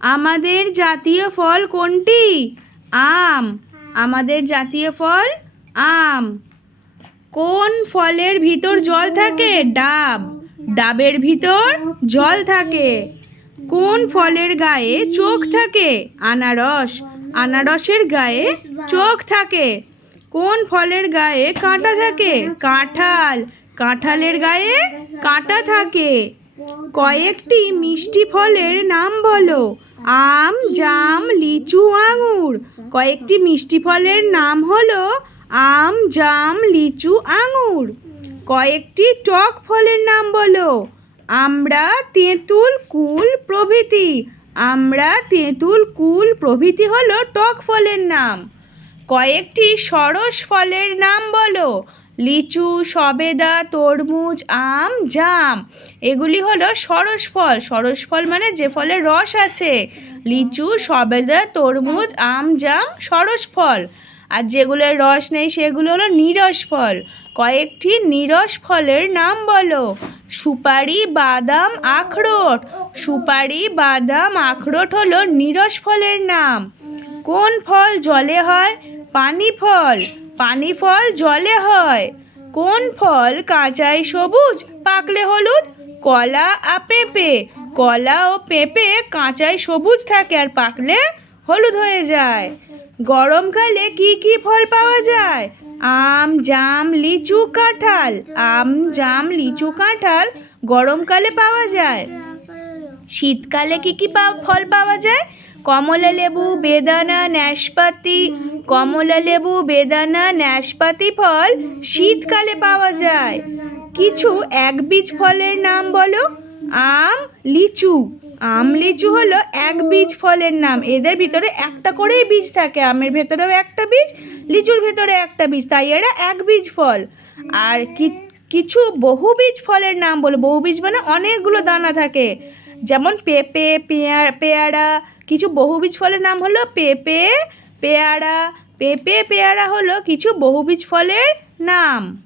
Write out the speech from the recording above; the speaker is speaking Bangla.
আমাদের জাতীয় ফল কোনটি? আম। আমাদের জাতীয় ফল আম। কোন ফলের ভিতর জল থাকে? ডাব। ডাবের ভিতর জল থাকে। কোন ফলের গায়ে চোখ থাকে? আনারস। আনারসের গায়ে চোখ থাকে। কোন ফলের গায়ে কাঁটা থাকে? কাঁঠাল। কাঁঠালের গায়ে কাঁটা থাকে। কয়েকটি মিষ্টি ফলের নাম বলো। আম, জাম, লিচু, আঙুর। কয়েকটি মিষ্টি ফলের নাম হলো আম, জাম, লিচু, আঙুর। কয়েকটি টক ফলের নাম বলো। আমড়া, তেঁতুল, কুল প্রভৃতি। আমড়া, তেঁতুল, কুল প্রভৃতি হলো টক ফলের নাম। কয়েকটি সরস ফলের নাম বলো। লিচু, সবেদা, তরমুজ, আম, জাম। এগুলি হলো সরস ফল। সরস ফল মানে যে ফলের রস আছে। লিচু, সবেদা, তরমুজ, আম, জাম সরস ফল। আর যেগুলোর রস নেই সেগুলো হলো নিরস ফল। কয়েকটি নিরস ফলের নাম বলো। সুপারি, বাদাম, আখরোট। সুপারি, বাদাম, আখরোট হলো নিরস ফলের নাম। কোন ফল জলে হয়? পানি ফল। পানি ফল জলে হয়। কোন ফল কাঁচায় সবুজ, পাকলে হলুদ? কলা আর পেঁপে। কলা ও পেঁপে কাঁচায় সবুজ থাকে আর পাকলে হলুদ হয়ে যায়। গরমকালে কি কি ফল পাওয়া যায়? আম, জাম, লিচু, কাঁঠাল। আম, জাম, লিচু, কাঁঠাল গরমকালে পাওয়া যায়। শীতকালে কি কি ফল পাওয়া যায়? কমলা লেবু, বেদানা, নাশপাতি। কমলা লেবু, বেদানা, নাশপাতি ফল শীতকালে পাওয়া যায়। কিছু একবীজ ফলের নাম বলো। আম, লিচু। আম, লিচু হলো একবীজ ফলের নাম। এদের ভিতরে একটা করেই বীজ থাকে। আমের ভেতরেও একটা বীজ, লিচুর ভেতরে একটা বীজ, তাই এরা একবীজ ফল। আর কিছু বহুবীজ ফলের নাম বলো। বহুবীজ মানে অনেকগুলো দানা থাকে। যেমন পেঁপে, পেয়ারা। কিছু বহুবীজ ফলের নাম হলো পেঁপে, পেয়ারা। পেঁপে, পেয়ারা হলো কিছু বহুবীজ ফলের নাম।